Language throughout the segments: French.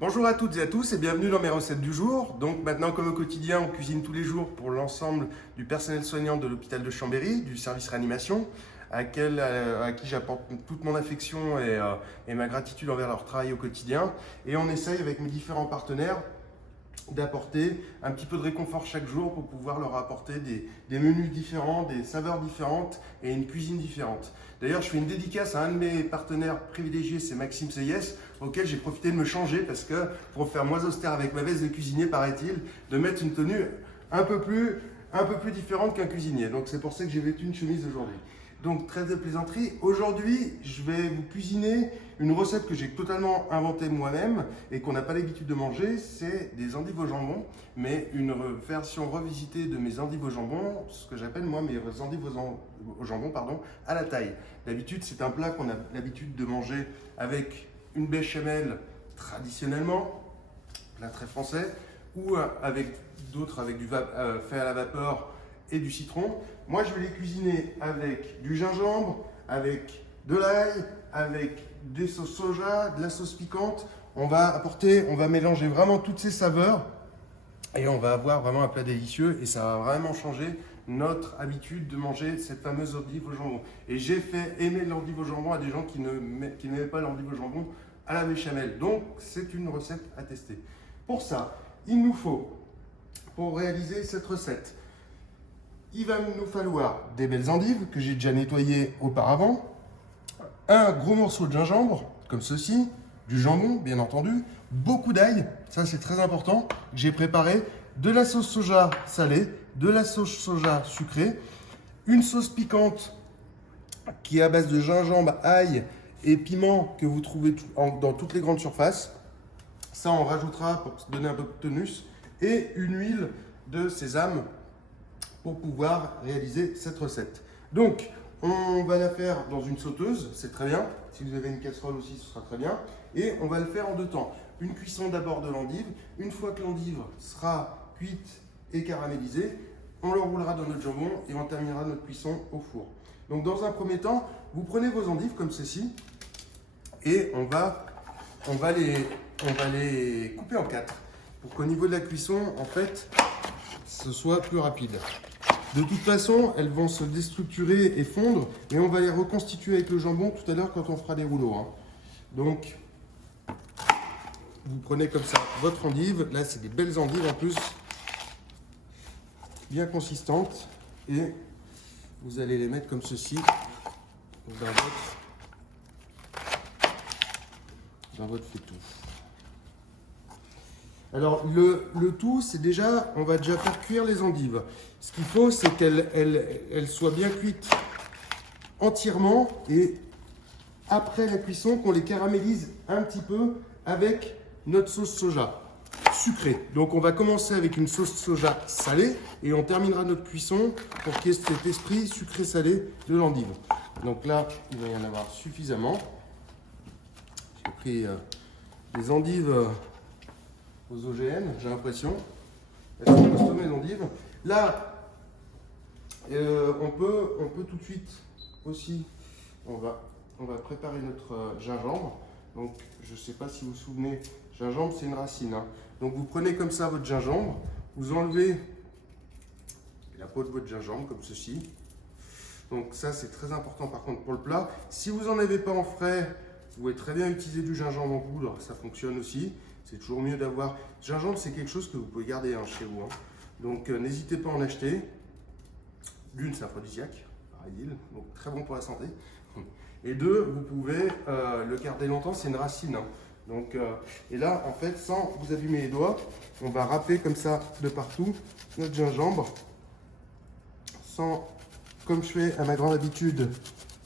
Bonjour à toutes et à tous et bienvenue dans mes recettes du jour. Donc maintenant, comme au quotidien, on cuisine tous les jours pour l'ensemble du personnel soignant de l'hôpital de Chambéry, du service réanimation, à qui j'apporte toute mon affection et ma gratitude envers leur travail au quotidien. Et on essaye avec mes différents partenaires d'apporter un petit peu de réconfort chaque jour pour pouvoir leur apporter des menus différents, des saveurs différentes et une cuisine différente. D'ailleurs, je fais une dédicace à un de mes partenaires privilégiés, c'est Maxime Seyès, auquel j'ai profité de me changer parce que pour faire moins austère avec ma veste de cuisinier, paraît-il, de mettre une tenue un peu plus différente qu'un cuisinier. Donc c'est pour ça que j'ai vêtu une chemise aujourd'hui. Donc trêve de plaisanterie, aujourd'hui je vais vous cuisiner une recette que j'ai totalement inventée moi-même et qu'on n'a pas l'habitude de manger, c'est des endives au jambon, mais une version revisitée de mes endives au jambon, ce que j'appelle moi mes endives au jambon à la taille. D'habitude c'est un plat qu'on a l'habitude de manger avec une béchamel traditionnellement, plat très français, ou avec d'autres avec du fait à la vapeur et du citron. Moi, je vais les cuisiner avec du gingembre, avec de l'ail, avec des sauces soja, de la sauce piquante. On va mélanger vraiment toutes ces saveurs et on va avoir vraiment un plat délicieux et ça va vraiment changer notre habitude de manger cette fameuse endive au jambon. Et j'ai fait aimer l'endive au jambon à des gens qui n'aimaient pas l'endive au jambon à la béchamel. Donc, c'est une recette à tester. Pour ça, il nous faut, pour réaliser cette recette, il va nous falloir des belles endives que j'ai déjà nettoyées auparavant, un gros morceau de gingembre, comme ceci, du jambon, bien entendu, beaucoup d'ail, ça c'est très important, j'ai préparé de la sauce soja salée, de la sauce soja sucrée, une sauce piquante qui est à base de gingembre, ail et piment que vous trouvez dans toutes les grandes surfaces. Ça, on rajoutera pour se donner un peu de tonus, et une huile de sésame pour pouvoir réaliser cette recette. Donc, on va la faire dans une sauteuse, c'est très bien. Si vous avez une casserole aussi, ce sera très bien. Et on va le faire en deux temps. Une cuisson d'abord de l'endive. Une fois que l'endive sera cuite et caramélisée, on le roulera dans notre jambon et on terminera notre cuisson au four. Donc, dans un premier temps, vous prenez vos endives comme ceci et on va les couper en quatre pour qu'au niveau de la cuisson, en fait, ce soit plus rapide. De toute façon, elles vont se déstructurer et fondre et on va les reconstituer avec le jambon tout à l'heure quand on fera les rouleaux. Donc, vous prenez comme ça votre endive. Là, c'est des belles endives en plus, bien consistantes. Et vous allez les mettre comme ceci dans votre faitout. Alors, le tout, c'est déjà, on va déjà faire cuire les endives. Ce qu'il faut, c'est qu'elles soient bien cuites entièrement et après la cuisson, qu'on les caramélise un petit peu avec notre sauce soja sucrée. Donc, on va commencer avec une sauce soja salée et on terminera notre cuisson pour qu'il y ait cet esprit sucré-salé de l'endive. Donc là, il va y en avoir suffisamment. J'ai pris des endives aux OGM, j'ai l'impression. Elles sont costaudes les endives. Là, on peut tout de suite aussi, on va préparer notre gingembre. Donc, je ne sais pas si vous vous souvenez, gingembre c'est une racine. Donc, vous prenez comme ça votre gingembre, vous enlevez la peau de votre gingembre comme ceci. Donc ça c'est très important par contre pour le plat. Si vous n'en avez pas en frais, vous pouvez très bien utiliser du gingembre en poudre, ça fonctionne aussi. C'est toujours mieux d'avoir. Gingembre, c'est quelque chose que vous pouvez garder chez vous. Donc, n'hésitez pas à en acheter. D'une, c'est aphrodisiaque, paraît-il, donc très bon pour la santé. Et deux, vous pouvez le garder longtemps, c'est une racine. Donc, et là, en fait, sans vous abîmer les doigts, on va râper comme ça de partout notre gingembre. Sans, comme je fais à ma grande habitude,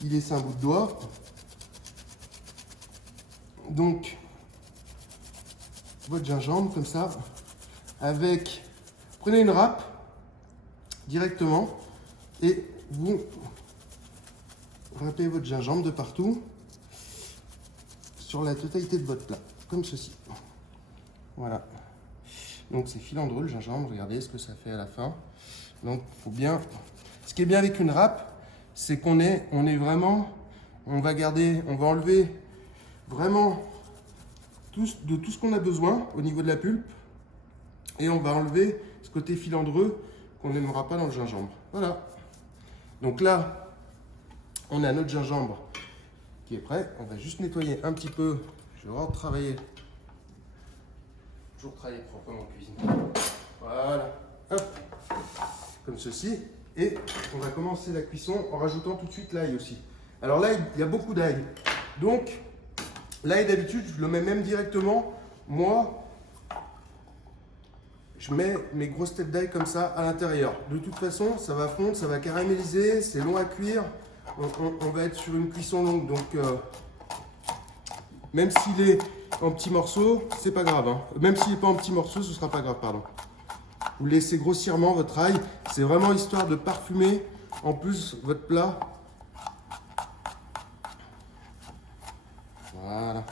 y laisser un bout de doigt. Donc, votre gingembre comme ça, avec, prenez une râpe directement et vous râpez votre gingembre de partout sur la totalité de votre plat, comme ceci. Voilà. Donc c'est filandreux le gingembre, regardez ce que ça fait à la fin. Donc faut bien. Ce qui est bien avec une râpe, c'est qu'on est vraiment, on va enlever vraiment tout ce qu'on a besoin au niveau de la pulpe. Et on va enlever ce côté filandreux qu'on n'aimera pas dans le gingembre. Voilà. Donc là, on a notre gingembre qui est prêt. On va juste nettoyer un petit peu. Je vais retravailler. Toujours travailler proprement en cuisine. Voilà. Hop. Comme ceci. Et on va commencer la cuisson en rajoutant tout de suite l'ail aussi. Alors là, il y a beaucoup d'ail. Donc, l'ail d'habitude, je le mets même directement. Moi, je mets mes grosses têtes d'ail comme ça à l'intérieur. De toute façon, ça va fondre, ça va caraméliser, c'est long à cuire. On va être sur une cuisson longue. Donc, même s'il est en petits morceaux, c'est pas grave. Hein. Même s'il n'est pas en petits morceaux, ce sera pas grave, pardon. Vous laissez grossièrement votre ail. C'est vraiment histoire de parfumer en plus votre plat. Voilà.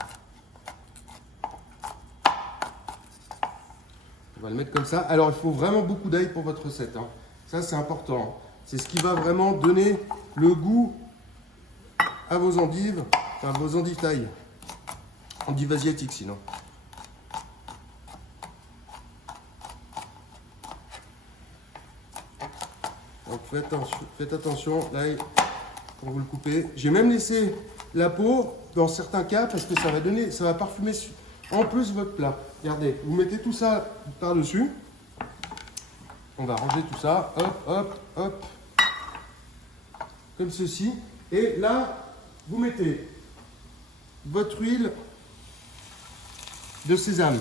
On va le mettre comme ça. Alors, il faut vraiment beaucoup d'ail pour votre recette. Hein. Ça, c'est important. C'est ce qui va vraiment donner le goût à vos endives, enfin vos endives taille. Endives asiatiques, sinon. Donc, faites attention, l'ail, quand vous le coupez. J'ai même laissé la peau dans certains cas parce que ça va parfumer en plus votre plat. Regardez, vous mettez tout ça par-dessus. On va ranger tout ça. Hop, hop, hop. Comme ceci. Et là, vous mettez votre huile de sésame.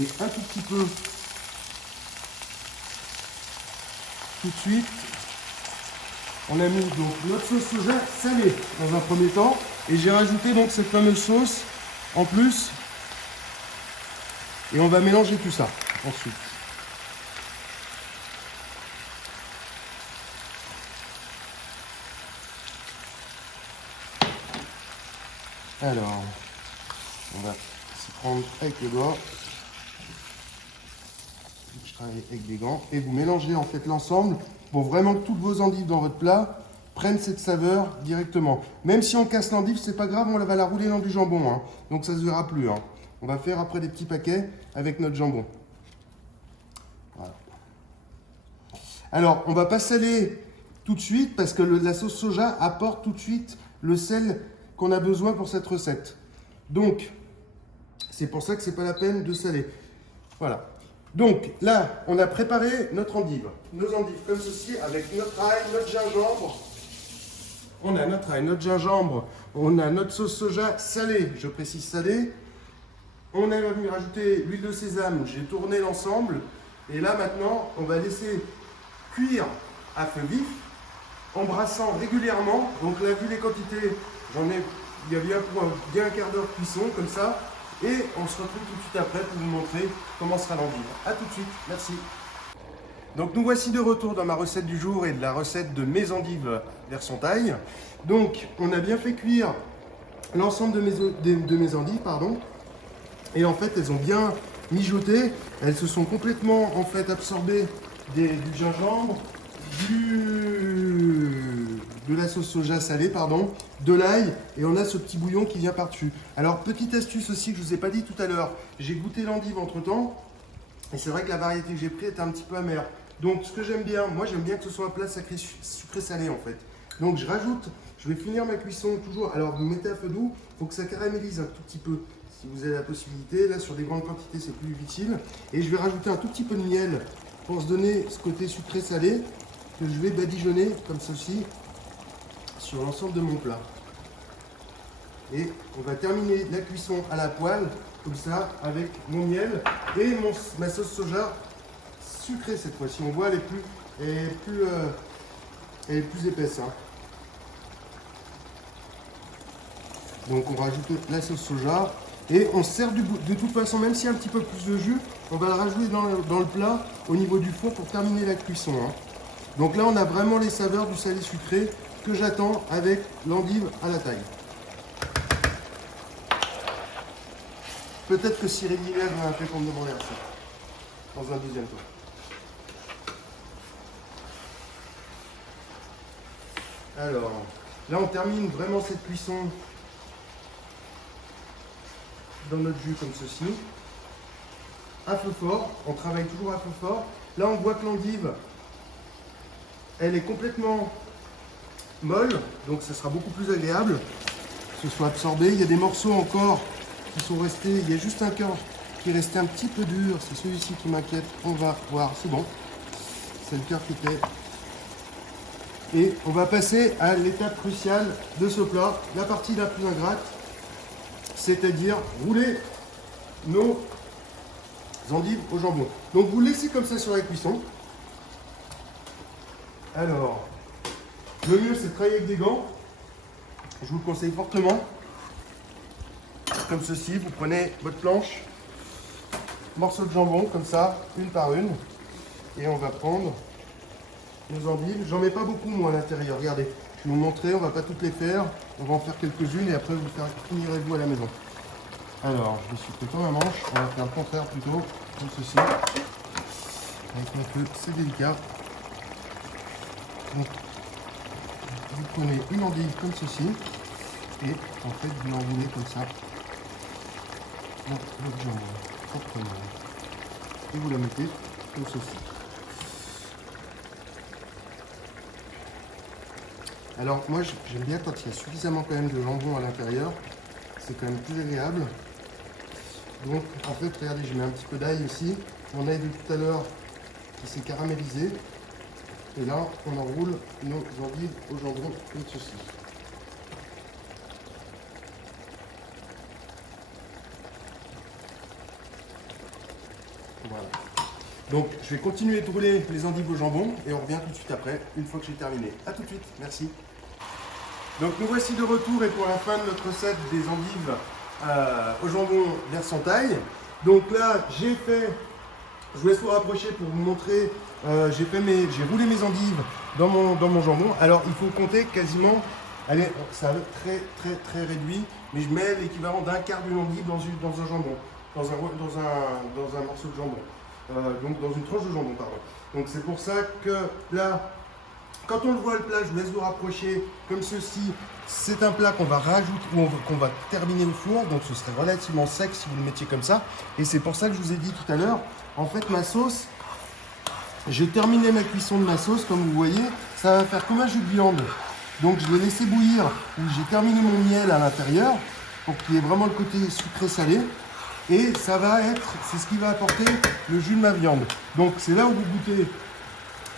Et un tout petit peu tout de suite. On a mis donc notre sauce soja salée dans un premier temps. Et j'ai rajouté donc cette fameuse sauce en plus. Et on va mélanger tout ça ensuite. Alors, on va s'y prendre avec le doigt. Je travaille avec des gants. Et vous mélangez en fait l'ensemble pour vraiment que toutes vos endives dans votre plat prennent cette saveur directement. Même si on casse l'endive, c'est pas grave, on va la rouler dans du jambon. Hein. Donc ça ne se verra plus. Hein. On va faire après des petits paquets avec notre jambon. Voilà. Alors, on ne va pas saler tout de suite parce que la sauce soja apporte tout de suite le sel qu'on a besoin pour cette recette. Donc, c'est pour ça que ce n'est pas la peine de saler. Voilà. Donc, là, on a préparé notre endive. Nos endives comme ceci avec notre ail, notre gingembre. On a notre ail, notre gingembre. On a notre sauce soja salée. Je précise salée. On a venu rajouter l'huile de sésame. J'ai tourné l'ensemble. Et là, maintenant, on va laisser cuire à feu vif en brassant régulièrement. Donc là, vu les quantités, il y a bien pour un quart d'heure de cuisson, comme ça. Et on se retrouve tout de suite après pour vous montrer comment sera l'endive. A tout de suite, merci. Donc nous voici de retour dans ma recette du jour et de la recette de mes endives version taille. Donc on a bien fait cuire l'ensemble de mes endives, pardon. Et en fait, elles ont bien mijoté. Elles se sont complètement en fait absorbées du gingembre, de la sauce soja salée, pardon, de l'ail, et on a ce petit bouillon qui vient par-dessus. Alors, petite astuce aussi que je ne vous ai pas dit tout à l'heure, j'ai goûté l'endive entre-temps, et c'est vrai que la variété que j'ai prise était un petit peu amère. Donc, ce que j'aime bien, moi j'aime bien que ce soit un plat sucré-salé en fait. Donc, je vais finir ma cuisson toujours, alors vous mettez à feu doux, il faut que ça caramélise un tout petit peu. Si vous avez la possibilité, là sur des grandes quantités c'est plus difficile. Et je vais rajouter un tout petit peu de miel pour se donner ce côté sucré-salé que je vais badigeonner comme ceci sur l'ensemble de mon plat. Et on va terminer la cuisson à la poêle, comme ça, avec mon miel et ma sauce soja sucrée cette fois-ci. On voit elle est plus épaisse. Hein. Donc on rajoute la sauce soja et on sert de toute façon, même s'il y a un petit peu plus de jus, on va le rajouter dans le plat au niveau du four pour terminer la cuisson. Hein. Donc là on a vraiment les saveurs du salé sucré que j'attends avec l'endive à la taille. Peut-être que Cyril Guillet m'a fait qu'on me demandait ça dans un deuxième tour. Alors, Là, on termine vraiment cette cuisson dans notre jus comme ceci. À feu fort, on travaille toujours à feu fort. Là, on voit que l'endive, elle est complètement molle, donc ça sera beaucoup plus agréable que ce soit absorbé. Il y a des morceaux encore qui sont restés, il y a juste un cœur qui est resté un petit peu dur, c'est celui-ci qui m'inquiète. On va voir, c'est bon, c'est le cœur qui était. Et on va passer à l'étape cruciale de ce plat, la partie la plus ingrate, c'est-à-dire rouler nos endives au jambon. Donc vous laissez comme ça sur la cuisson. Alors, le mieux c'est de travailler avec des gants. Je vous le conseille fortement. Comme ceci, vous prenez votre planche, morceaux de jambon comme ça, une par une. Et on va prendre nos endives. J'en mets pas beaucoup moi à l'intérieur. Regardez, je vais vous montrer, on va pas toutes les faire. On va en faire quelques-unes et après vous finirez-vous à la maison. Alors, je suis plutôt ma manche. On va faire le contraire plutôt, comme ceci. Avec mon feu, c'est délicat. Donc, vous prenez une endive comme ceci. Et en fait, vous l'enroulez comme ça. Dans votre jambon, proprement. Et vous la mettez comme ceci. Alors, moi, j'aime bien quand il y a suffisamment quand même de jambon à l'intérieur. C'est quand même plus agréable. Donc, en fait, regardez, je mets un petit peu d'ail aussi. Mon ail de tout à l'heure qui s'est caramélisé. Et là, on enroule nos endives au jambon comme ceci. Voilà. Donc, je vais continuer de rouler les endives au jambon et on revient tout de suite après, une fois que j'ai terminé. A tout de suite, merci. Donc, nous voici de retour et pour la fin de notre recette des endives au jambon version taille. Donc là, j'ai fait, je vous laisse vous rapprocher pour vous montrer, j'ai roulé mes endives dans mon jambon. Alors, il faut compter quasiment, allez, ça va être très réduit, mais je mets l'équivalent d'un quart d'une endive dans un jambon. Dans un morceau de jambon, donc dans une tranche de jambon, pardon. Donc c'est pour ça que là, quand on le voit le plat, je vous laisse vous rapprocher comme ceci. C'est un plat qu'on va rajouter, qu'on va terminer au four, donc ce serait relativement sec si vous le mettiez comme ça. Et c'est pour ça que je vous ai dit tout à l'heure, en fait ma sauce, j'ai terminé ma cuisson de ma sauce, comme vous voyez, ça va faire comme un jus de viande. Donc je l'ai laissé bouillir, j'ai terminé mon miel à l'intérieur, pour qu'il y ait vraiment le côté sucré-salé. Et ça va être, c'est ce qui va apporter le jus de ma viande. Donc c'est là où vous goûtez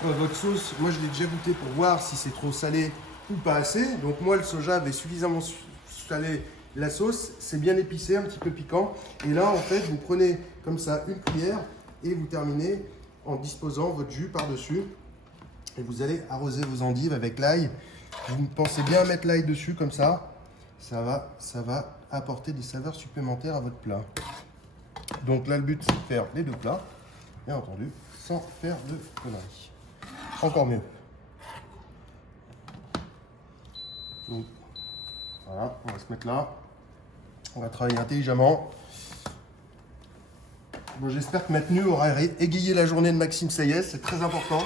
votre sauce. Moi je l'ai déjà goûté pour voir si c'est trop salé ou pas assez. Donc moi le soja avait suffisamment salé la sauce. C'est bien épicé, un petit peu piquant. Et là en fait vous prenez comme ça une cuillère et vous terminez en disposant votre jus par-dessus. Et vous allez arroser vos endives avec l'ail. Vous pensez bien à mettre l'ail dessus comme ça. Ça va apporter des saveurs supplémentaires à votre plat. Donc là, le but, c'est de faire les deux plats, bien entendu, sans faire de conneries. Encore mieux. Donc, voilà, on va se mettre là. On va travailler intelligemment. Bon, j'espère que ma tenue aura égayé la journée de Maxime Sayès, c'est très important.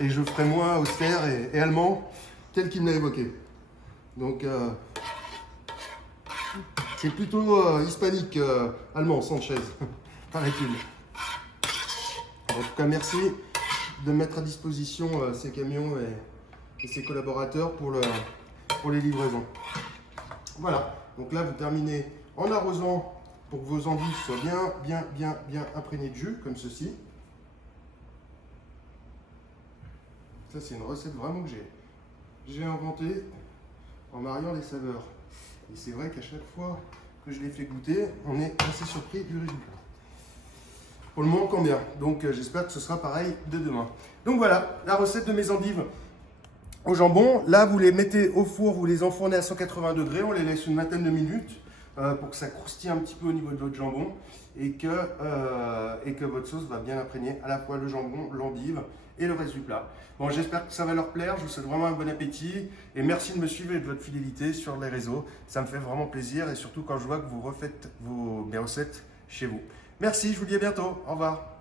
Et je ferai moi austère et allemand, tel qu'il me l'a évoqué. Donc, c'est plutôt hispanique, allemand, Sanchez, paraît-il. En tout cas, merci de mettre à disposition ces camions et ses collaborateurs pour les livraisons. Voilà, donc là, vous terminez en arrosant pour que vos endives soient bien imprégnées de jus, comme ceci. Ça, c'est une recette vraiment que j'ai inventée en mariant les saveurs. Et c'est vrai qu'à chaque fois que je les fais goûter, on est assez surpris du résultat. Pour le moment, combien. Donc j'espère que ce sera pareil de demain. Donc voilà, la recette de mes endives au jambon. Là, vous les mettez au four, vous les enfournez à 180 degrés, on les laisse une vingtaine de minutes pour que ça croustille un petit peu au niveau de votre jambon et que votre sauce va bien imprégner à la fois le jambon, l'endive et le reste du plat. Bon, j'espère que ça va leur plaire, je vous souhaite vraiment un bon appétit et merci de me suivre et de votre fidélité sur les réseaux. Ça me fait vraiment plaisir et surtout quand je vois que vous refaites mes recettes chez vous. Merci, je vous dis à bientôt, au revoir.